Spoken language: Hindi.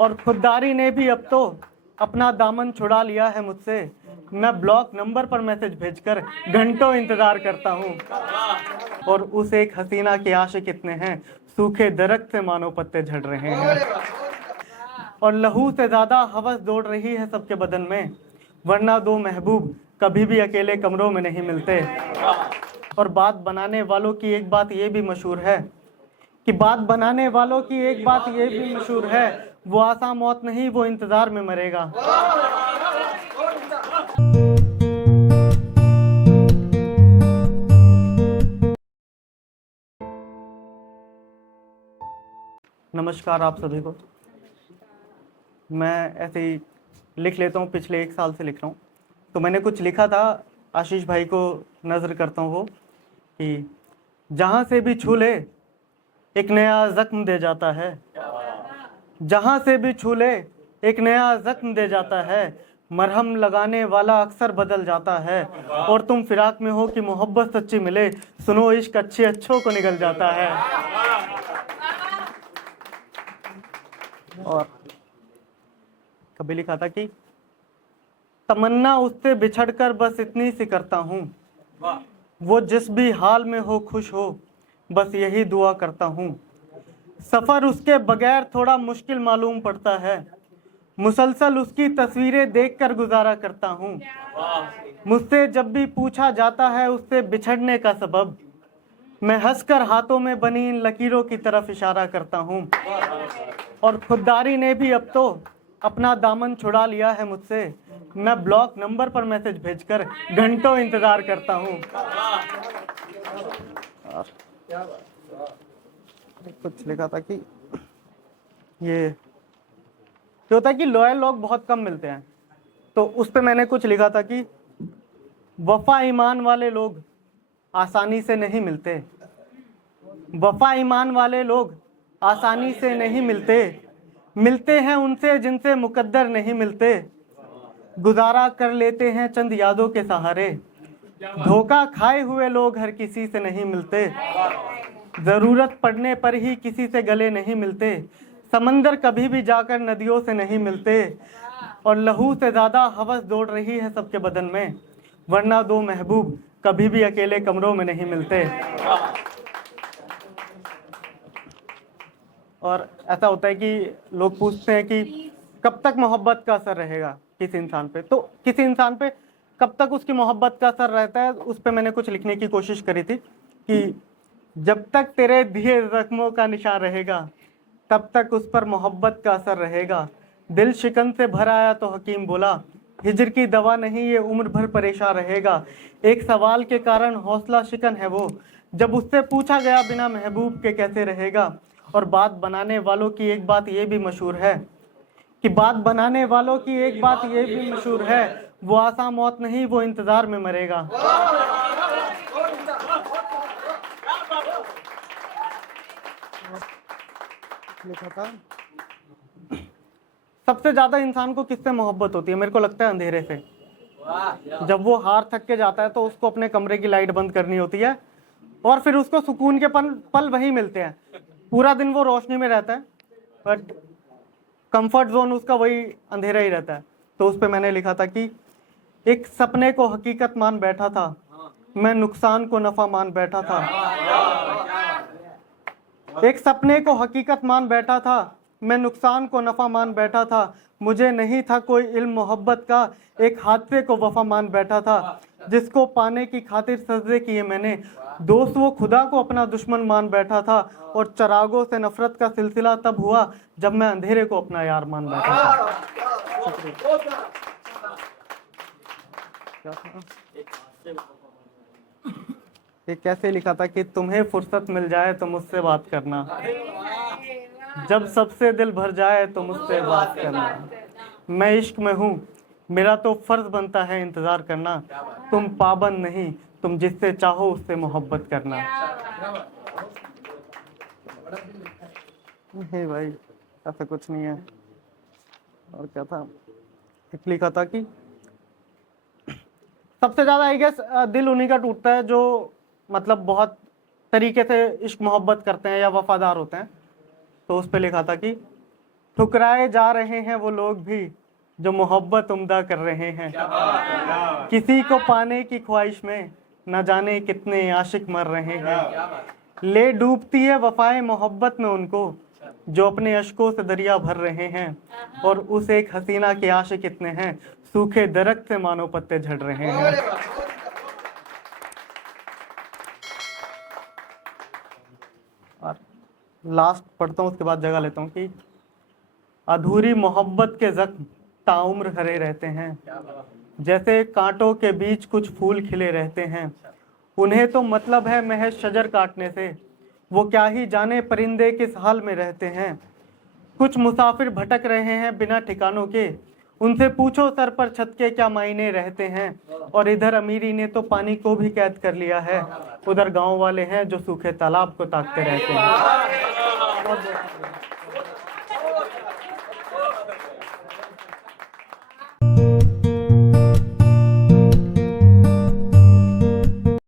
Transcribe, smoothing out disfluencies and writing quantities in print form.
और खुददारी ने भी अब तो अपना दामन छुड़ा लिया है मुझसे। मैं ब्लॉक नंबर पर मैसेज भेजकर घंटों इंतजार करता हूँ। और उस एक हसीना के आशिक कितने हैं, सूखे दरख्त से मानो पत्ते झड़ रहे हैं। और लहू से ज्यादा हवस दौड़ रही है सबके बदन में, वरना दो महबूब कभी भी अकेले कमरों में नहीं मिलते। और बात बनाने वालों की एक बात ये भी मशहूर है कि बात बनाने वालों की एक बात ये भी मशहूर है, वो आसा मौत नहीं, वो इंतजार में मरेगा। नमस्कार आप सभी को। मैं ऐसे ही लिख लेता हूँ, पिछले 1 साल से लिख रहा हूँ। तो मैंने कुछ लिखा था, आशीष भाई को नज़र करता हूँ वो कि जहाँ से भी छू ले एक नया जख्म दे जाता है, जहाँ से भी छू ले एक नया जख्म दे जाता है, मरहम लगाने वाला अक्सर बदल जाता है। और तुम फिराक में हो कि मोहब्बत सच्ची मिले, सुनो इश्क अच्छे अच्छों को निगल जाता है। और कभी लिखा था कि तमन्ना उससे बिछड़कर बस इतनी सी करता हूँ, वो जिस भी हाल में हो खुश हो, बस यही दुआ करता हूँ। सफर उसके बगैर थोड़ा मुश्किल मालूम पड़ता है, मुसलसल उसकी तस्वीरें देखकर गुजारा करता हूँ। मुझसे जब भी पूछा जाता है उससे बिछड़ने का सबब, मैं हंसकर हाथों में बनी इन लकीरों की तरफ इशारा करता हूँ। और खुददारी ने भी अब तो अपना दामन छुड़ा लिया है मुझसे। मैं ब्लॉक नंबर पर मैसेज भेजकर घंटों इंतजार करता हूँ। कुछ लिखा था कि ये होता है कि लॉयल लोग बहुत कम मिलते हैं, तो उस पे मैंने कुछ लिखा था कि वफा ईमान वाले लोग आसानी से नहीं मिलते, वफा ईमान वाले लोग आसानी से नहीं मिलते, मिलते हैं उनसे जिनसे मुकद्दर नहीं मिलते, गुजारा कर लेते हैं चंद यादों के सहारे, धोखा खाए हुए लोग हर किसी से नहीं मिलते, जरूरत पड़ने पर ही किसी से गले नहीं मिलते, समंदर कभी भी जाकर नदियों से नहीं मिलते। और लहू से ज्यादा हवस दौड़ रही है सबके बदन में, वरना दो महबूब कभी भी अकेले कमरों में नहीं मिलते। और ऐसा होता है कि लोग पूछते हैं कि कब तक मोहब्बत का असर रहेगा किसी इंसान पे, तो किसी इंसान पे कब तक उसकी मोहब्बत का असर रहता है, उस पे मैंने कुछ लिखने की कोशिश करी थी कि जब तक तेरे दिए जख्मों का निशान रहेगा, तब तक उस पर मोहब्बत का असर रहेगा। दिल शिकन से भर आया तो हकीम बोला, हिजर की दवा नहीं ये उम्र भर परेशान रहेगा। एक सवाल के कारण हौसला शिकन है वो, जब उससे पूछा गया बिना महबूब के कैसे रहेगा। और बात बनाने वालों की एक बात ये भी मशहूर है कि बात बनाने वालों की एक बात ये भी मशहूर है, वो आसा मौत नहीं, वो इंतजार में मरेगा। लिखा था सबसे ज्यादा इंसान को किससे मोहब्बत होती है, मेरे को लगता है अंधेरे से। जब वो हार थक के जाता है तो उसको अपने कमरे की लाइट बंद करनी होती है, और फिर उसको सुकून के पल वही मिलते हैं। पूरा दिन वो रोशनी में रहता है, बट कंफर्ट जोन उसका वही अंधेरा ही रहता है। तो उस पे मैंने लिखा था कि एक सपने को हकीकत मान बैठा था, मैं नुकसान को नफा मान बैठा था। एक सपने को हकीकत मान बैठा था, मैं नुकसान को नफा मान बैठा था। मुझे नहीं था कोई इल्म मोहब्बत का, एक हादसे को वफा मान बैठा था। जिसको पाने की खातिर सजदे किए मैंने, दोस्त वो खुदा को अपना दुश्मन मान बैठा था। और चरागों से नफरत का सिलसिला तब हुआ जब मैं अंधेरे को अपना यार मान बैठा था। ये कैसे लिखा था कि तुम्हें फुर्सत मिल जाए तो मुझसे बात करना, जब सबसे दिल भर जाए तो मुझसे बात करना। मैं इश्क में हूँ, मेरा तो फर्ज बनता है इंतजार करना। तुम पाबंद नहीं, तुम जिससे चाहो उससे मोहब्बत करना। नहीं भाई, ऐसा कुछ नहीं है। और क्या था, एक लिखा था कि सबसे ज्यादा आई गेस दिल उन्हीं का टूटता है जो मतलब बहुत तरीके से इश्क मोहब्बत करते हैं या वफादार होते हैं। तो उस पे लिखा था कि ठुकराए जा रहे हैं वो लोग भी जो मोहब्बत उम्दा कर रहे हैं। किसी को पाने की ख्वाहिश में न जाने कितने आशिक मर रहे हैं। ले डूबती है वफाए मोहब्बत में उनको जो अपने अश्कों से दरिया भर रहे हैं। और उस एक हसीना के आशिक कितने हैं, सूखे दरख्त से मानो पत्ते झड़ रहे हैं। और लास्ट पढ़ता हूँ, उसके बाद जगह लेता हूँ कि अधूरी मोहब्बत के जख्म ताउम्र हरे रहते हैं। जैसे कांटों के बीच कुछ फूल खिले रहते हैं। उन्हें तो मतलब है महज शजर काटने से, वो क्या ही जाने परिंदे किस हाल में रहते हैं। कुछ मुसाफिर भटक रहे हैं बिना ठिकानों के, उनसे पूछो सर पर छत के क्या मायने रहते हैं। और इधर अमीरी ने तो पानी को भी कैद कर लिया है, उधर गांव वाले हैं जो सूखे तालाब को ताकते रहते हैं।